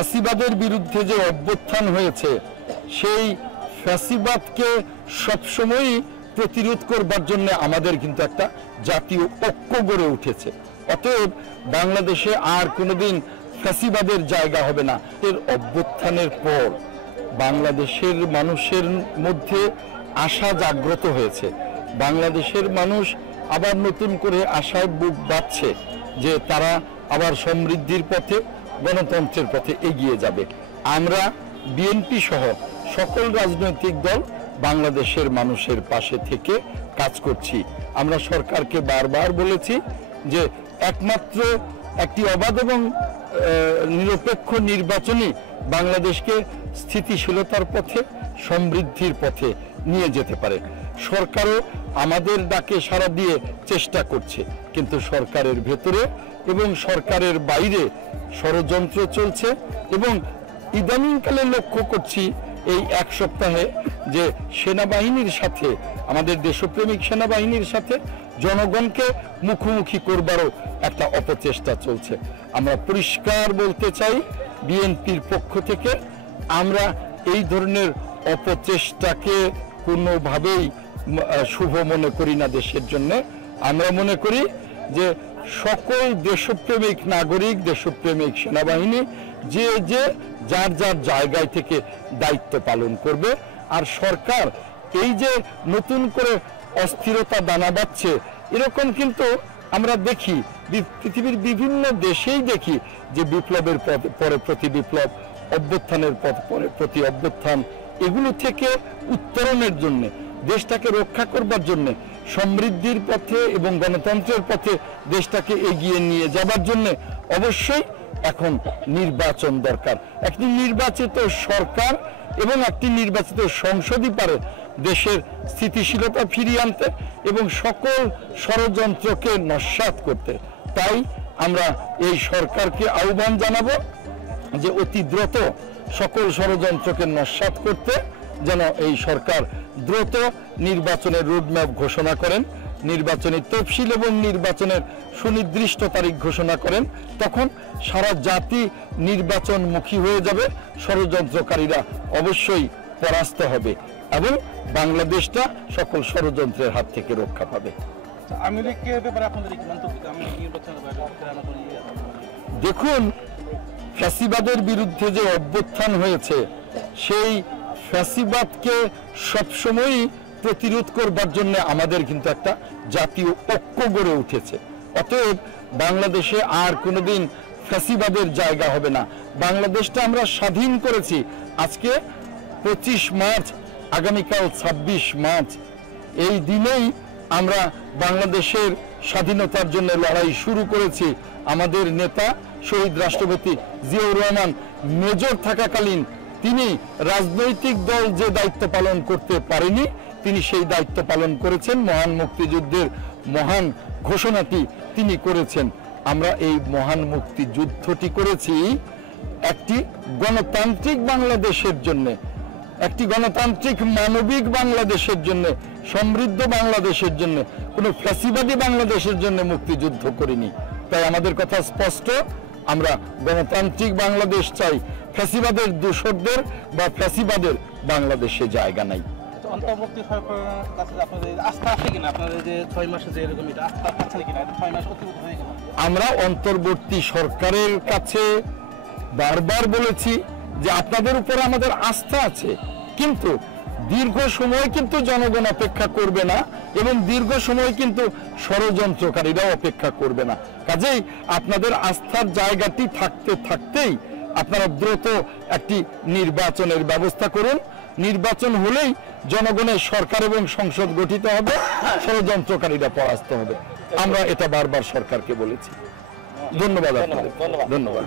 ফ্যাসিবাদের বিরুদ্ধে যে অভ্যুত্থান হয়েছে সেই ফ্যাসিবাদকে সবসময়ই প্রতিরোধ করবার জন্য আমাদের কিন্তু একটা জাতীয় ঐক্য গড়ে উঠেছে। অতএব বাংলাদেশে আর কোনোদিন ফ্যাসিবাদের জায়গা হবে না। এর অভ্যুত্থানের পর বাংলাদেশের মানুষের মধ্যে আশা জাগ্রত হয়েছে। বাংলাদেশের মানুষ আবার নতুন করে আশায় বুক বাঁধছে যে তারা আবার সমৃদ্ধির পথে, গণতন্ত্রের পথে এগিয়ে যাবে। আমরা বিএনপি সহ সকল রাজনৈতিক দল বাংলাদেশের মানুষের পাশে থেকে কাজ করছি। আমরা সরকারকে বারবার বলেছি যে একমাত্র একটি অবাধ এবং নিরপেক্ষ নির্বাচনই বাংলাদেশকে স্থিতিশীলতার পথে, সমৃদ্ধির পথে নিয়ে যেতে পারে। সরকারও আমাদের ডাকে সাড়া দিয়ে চেষ্টা করছে, কিন্তু সরকারের ভেতরে এবং সরকারের বাইরে ষড়যন্ত্র চলছে। এবং ইদানিংকালে লক্ষ্য করছি এই এক সপ্তাহে যে সেনাবাহিনীর সাথে, আমাদের দেশপ্রেমিক সেনাবাহিনীর সাথে জনগণকে মুখোমুখি করবারও একটা অপচেষ্টা চলছে। আমরা পরিষ্কার বলতে চাই, বিএনপির পক্ষ থেকে আমরা এই ধরনের অপচেষ্টাকে কোনোভাবেই শুভ মনে করি না দেশের জন্য। আমরা মনে করি যে সকল দেশপ্রেমিক নাগরিক, দেশপ্রেমিক সেনাবাহিনী যে যে যার যার জায়গায় থেকে দায়িত্ব পালন করবে। আর সরকার এই যে নতুন করে অস্থিরতা দানা বাঁধছে, এরকম কিন্তু আমরা দেখি পৃথিবীর বিভিন্ন দেশেই দেখি যে বিপ্লবের পরে প্রতি বিপ্লব, অভ্যুত্থানের পরে প্রতি অভ্যুত্থান, এগুলো থেকে উত্তরণের জন্য, দেশটাকে রক্ষা করবার জন্য, সমৃদ্ধির পথে এবং গণতন্ত্রের পথে দেশটাকে এগিয়ে নিয়ে যাবার জন্য অবশ্যই এখন নির্বাচন দরকার। একটি নির্বাচিত সরকার এবং একটি নির্বাচিত সংসদই পারে দেশের স্থিতিশীলতা ফিরিয়ে আনতে এবং সকল ষড়যন্ত্রকে নস্যাৎ করতে। তাই আমরা এই সরকারকে আহ্বান জানাবো যে অতি দ্রুত সকল ষড়যন্ত্রকে নস্যাৎ করতে যেন এই সরকার দ্রুত নির্বাচনের রোডম্যাপ ঘোষণা করেন, নির্বাচনী তফসিল এবং নির্বাচনের সুনির্দিষ্ট তারিখ ঘোষণা করেন। তখন সারা জাতি নির্বাচনমুখী হয়ে যাবে, ষড়যন্ত্রকারীরা অবশ্যই পরাস্ত হবে এবং বাংলাদেশটা সকল ষড়যন্ত্রের হাত থেকে রক্ষা পাবে। দেখুন, ফ্যাসিবাদের বিরুদ্ধে যে অভ্যুত্থান হয়েছে সেই ফ্যাসিবাদকে সবসময়ই প্রতিরোধ করবার জন্য আমাদের কিন্তু একটা জাতীয় ঐক্য গড়ে উঠেছে। অতএব বাংলাদেশে আর কোনোদিন ফ্যাসিবাদের জায়গা হবে না। বাংলাদেশটা আমরা স্বাধীন করেছি আজকে 25 মার্চ, আগামীকাল 26 মার্চ। এই দিনেই আমরা বাংলাদেশের স্বাধীনতার জন্য লড়াই শুরু করেছি। আমাদের নেতা শহীদ রাষ্ট্রপতি জিয়াউর রহমান মেজর থাকাকালীন তিনি রাজনৈতিক দল যে দায়িত্ব পালন করতে পারেনি, তিনি সেই দায়িত্ব পালন করেছেন। মহান মুক্তিযুদ্ধের মহান ঘোষণাটি তিনি করেছেন। আমরা এই মহান মুক্তিযুদ্ধটি করেছি একটি গণতান্ত্রিক বাংলাদেশের জন্য, একটি গণতান্ত্রিক মানবিক বাংলাদেশের জন্য, সমৃদ্ধ বাংলাদেশের জন্য, কোনো ফ্যাসিবাদী বাংলাদেশের জন্য মুক্তিযুদ্ধ করিনি। তাই আমাদের কথা স্পষ্ট, আমরা গণতান্ত্রিক বাংলাদেশ চাই। ফ্যাসিবাদের দূষরদের বা ফ্যাসিবাদের বাংলাদেশে জায়গা নাই। অন্তর্বর্তী সরকারের কাছে আপনাদের আস্থা আছে কিনা? আপনাদের যে 6 মাসে যে এরকম এটা আস্থা পাচ্ছেন কিনা? 6 মাস অতিবাহিত হয়ে গেল। আমরা অন্তর্বর্তী সরকারের কাছে বারবার বলেছি যে আপনাদের উপরে আমাদের আস্থা আছে, কিন্তু দীর্ঘ সময় কিন্তু জনগণ অপেক্ষা করবে না এবং দীর্ঘ সময় কিন্তু ষড়যন্ত্রকারীরাও অপেক্ষা করবে না। কাজেই আপনাদের আস্থার জায়গাটি থাকতে থাকতেই আপনারা দ্রুত একটি নির্বাচনের ব্যবস্থা করুন। নির্বাচন হলেই জনগণের সরকার এবং সংসদ গঠিত হবে, ষড়যন্ত্রকারীরা পরাস্ত হবে। আমরা এটা বারবার সরকারকে বলেছি। ধন্যবাদ আপনাদের। ধন্যবাদ।